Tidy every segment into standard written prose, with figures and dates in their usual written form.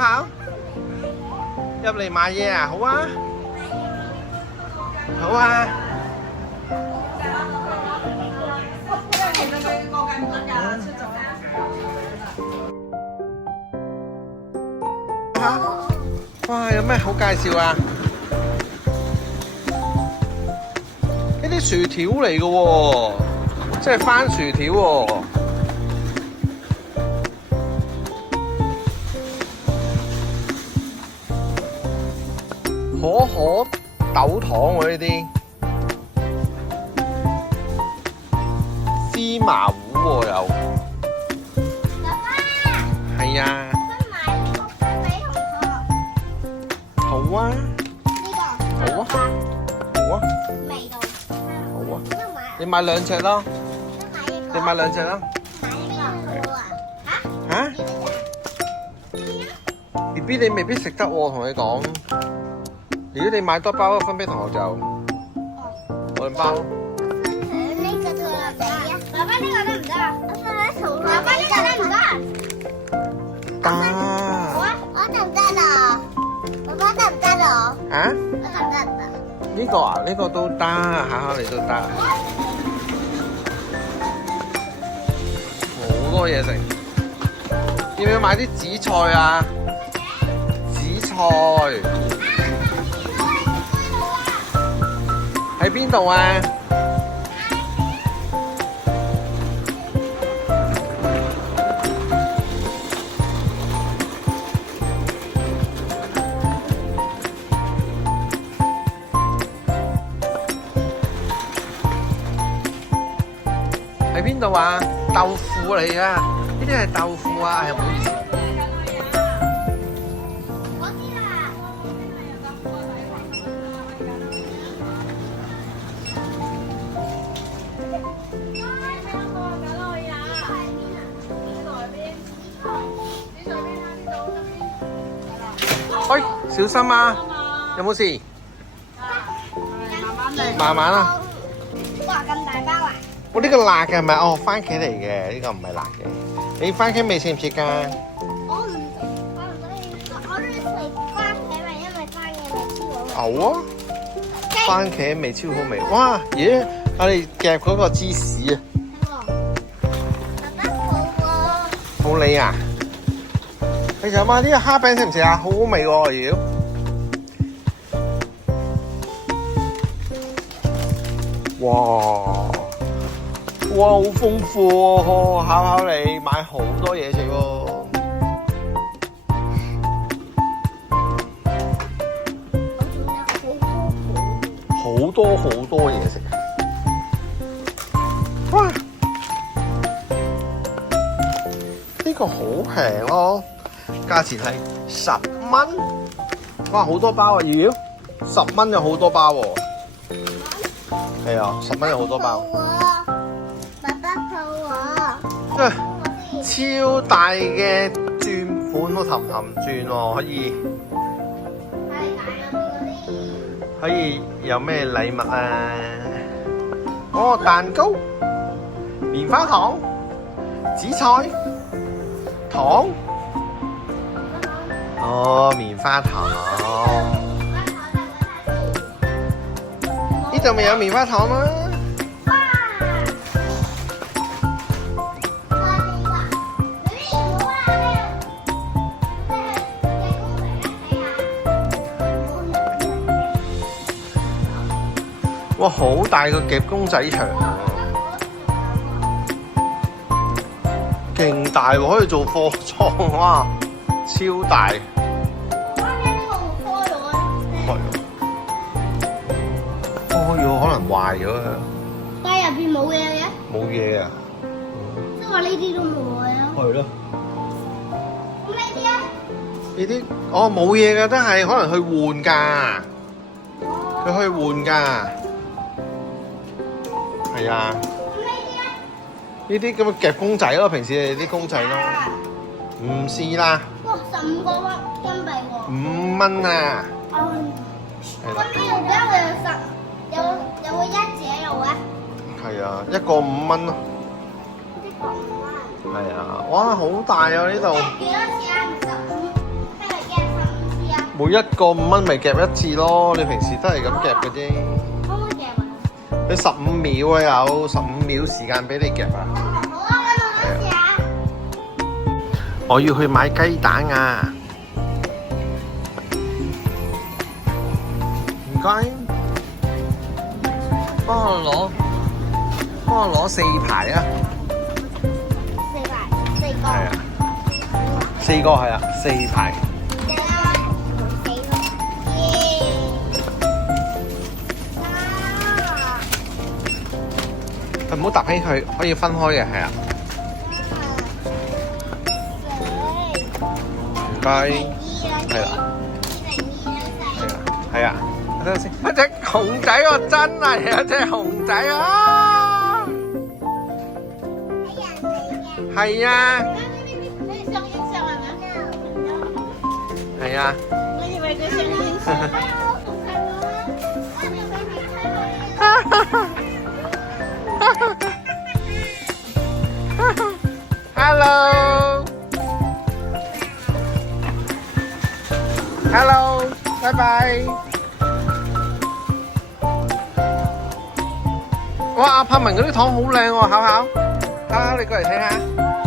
跑入嚟買嘢啊！好啊，好啊。哇！有咩好介紹啊？呢啲薯條嚟嘅喎，即係番薯條喎。可可豆糖喎呢啲，芝麻糊喎又。爸爸。係啊。想買呢個分俾同學。好啊。呢個。好啊。好啊。味道。好啊。想買。你買兩隻咯。想買呢個。你買兩隻啦。買呢個好啊。嚇？BB 你未必食得喎，同你講。如果你買多包分俾同學就兩包。呢個同學仔啊，爸爸呢個得唔得啊？我想喺同爸爸呢個得唔得啊？得。我得唔得啊？爸爸得唔得啊？啊？我得唔得啊？呢個啊，呢個都得，考你都得。好多嘢食。要唔要買啲紫菜啊？紫菜喺邊度啊？喺邊度啊？豆腐嚟噶，呢啲係豆腐啊，係唔好意思。我知啦。喂，小心啊！有冇事？慢慢啊！哇，咁大包啊！我呢個辣嘅係咪？哦，番茄嚟嘅，呢個唔係辣嘅。你番茄味食唔食㗎？我唔食，我中意食番茄味，因為番茄味超好味。牛啊！番茄味超好味。哇！咦？我哋夾嗰個芝士啊！爸爸好喎。好你啊！你想買呢個蝦餅食唔食啊？好好味喎！妖！哇！哇！好豐富喎！考你買好多嘢食喎！好多嘢食啊！哇！呢個好平咯，價錢係10蚊。哇！好多包啊！妖！10蚊有好多包喎。係啊，10蚊有好多包。爸爸抱我。真係超大嘅轉盤都氹氹轉喎，可以有咩禮物啊？哦，蛋糕、棉花糖、紫菜、糖。哦，棉花糖。呢度咪有棉花糖啦。哇，好大個夾公仔場啊！勁大喎，可以做貨倉哇，超大。係啊。開咗可能壞咗啊！但係入邊冇嘢嘅。冇嘢啊！即係話呢啲都冇嘢啊。係咯。咁呢啲啊？呢啲哦冇嘢嘅，都係可能去換㗎。佢可以換㗎。係啊。咁呢啲啊？呢啲咁嘅夾公仔咯，平時啲公仔咯。唔試啦。哇，15個金幣喎。5蚊啊！係啦。咁呢度點解會有個1折路嘅？係啊，一個5蚊咯。呢個5蚊。係啊，哇，好大啊呢度。幾多錢啊？15。每一個5蚊咪夾一次咯，你平時都係咁夾嘅啫。可唔可以夾啊？你15秒啊，有15秒時間俾你夾啊。好啊，我試下。我要去買雞蛋啊！唔該，幫我攞4排啊！ 4排，4個。係啊，4個係啊，4排。唔好搭起佢，可以分開嘅，係啊。唔該，係啦，係啊，等陣先。一隻熊仔喎，真係一隻熊仔啊！係啊，你上影相係咪？係啊。我以為佢上影相。Hello，拜拜。哇，阿柏文嗰啲糖好靚喎，考考，你過嚟睇下，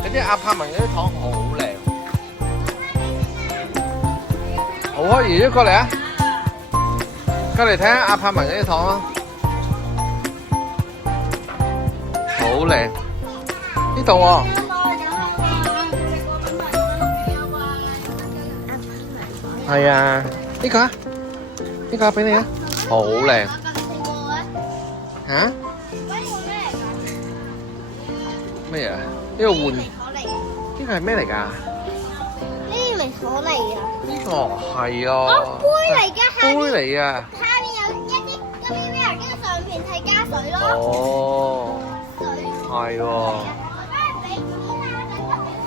你啲阿柏文嗰啲糖好靚。好啊，爺爺過嚟啊，過嚟睇下阿柏文嗰啲糖啊，好靚。呢度喎。係啊，呢個啊，呢個俾你啊，好靚。嚇？咩啊？呢個換？呢個係咩嚟㗎？呢啲咪鎖嚟㗎？呢個係啊。杯嚟㗎，杯嚟啊！下面有一啲嗰啲咩啊？跟住上邊係加水咯。哦，水。係喎。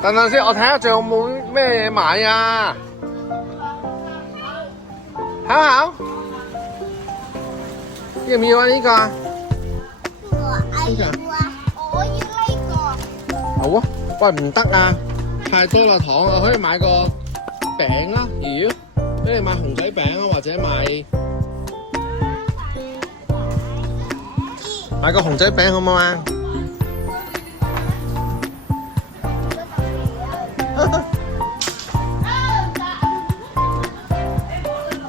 等陣先，我睇下仲有冇咩嘢買啊？考考，要唔要啊？呢個啊？我要呢個。好啊，喂，唔得啊，太多啦糖啊，可以買個餅啦，妖，俾你買熊仔餅啊，或者買個熊仔餅好唔好啊？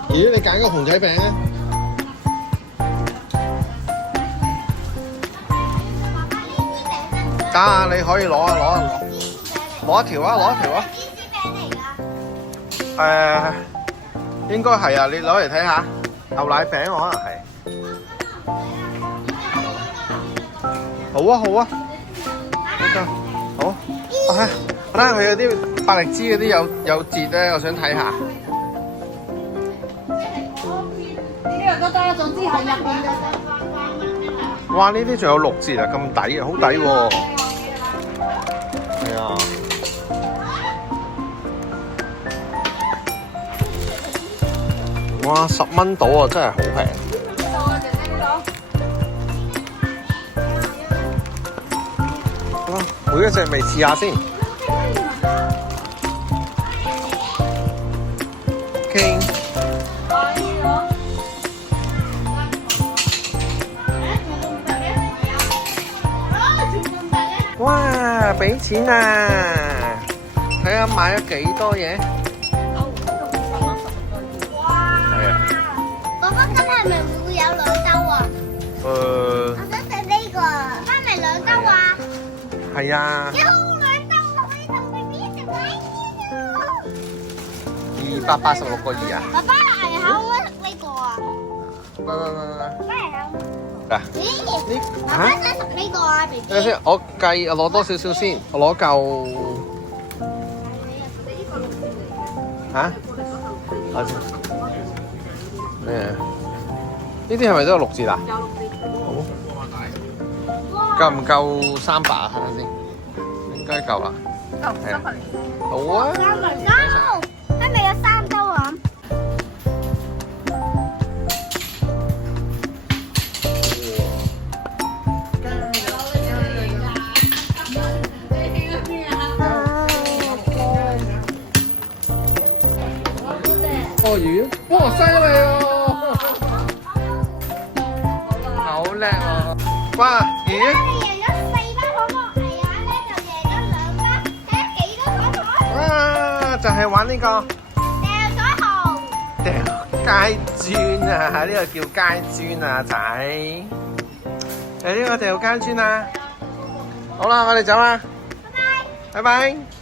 咦，你揀個熊仔餅啊？得啊，你可以攞啊，攞一條啊，攞一條啊。應該係啊，你攞嚟睇下。牛奶餅可能係。好啊，好啊。呢個好。我睇下佢有啲百力滋嗰啲有折咧，我想睇下。都得，總之係入邊嘅。哇！呢啲仲有6折啊，咁抵啊，好抵喎！係啊，哇！10蚊到啊，真係好平。哇！每一隻未試下先。傾。哇！俾錢啊！睇下買咗幾多嘢。係啊。爸爸今日係咪會有2兜啊？我想食呢個，係咪2兜啊？係啊。有2兜，可以同 BB 一齊玩嘅。286個2啊！爸爸係可唔可以食呢個啊？得。嗱，咦？爸爸想食呢個啊 ，BB。等陣先，我攞多少少先，我攞夠嚇？咩？呢啲係咪都有6折啊？好。夠唔夠300啊？睇下先，應該夠啦。夠300。好啊。300，係咪有3兜啊？魚，哇犀利喎！好叻喎！哇魚！你贏咗4包可樂，係啊，咧就贏咗2包，睇下幾多個可樂。哇！就係玩呢個掉咗號。掉街磚啊！呢個叫街磚啊，仔。誒呢個掉街磚啊！好啦，我哋走啦。拜拜。拜拜。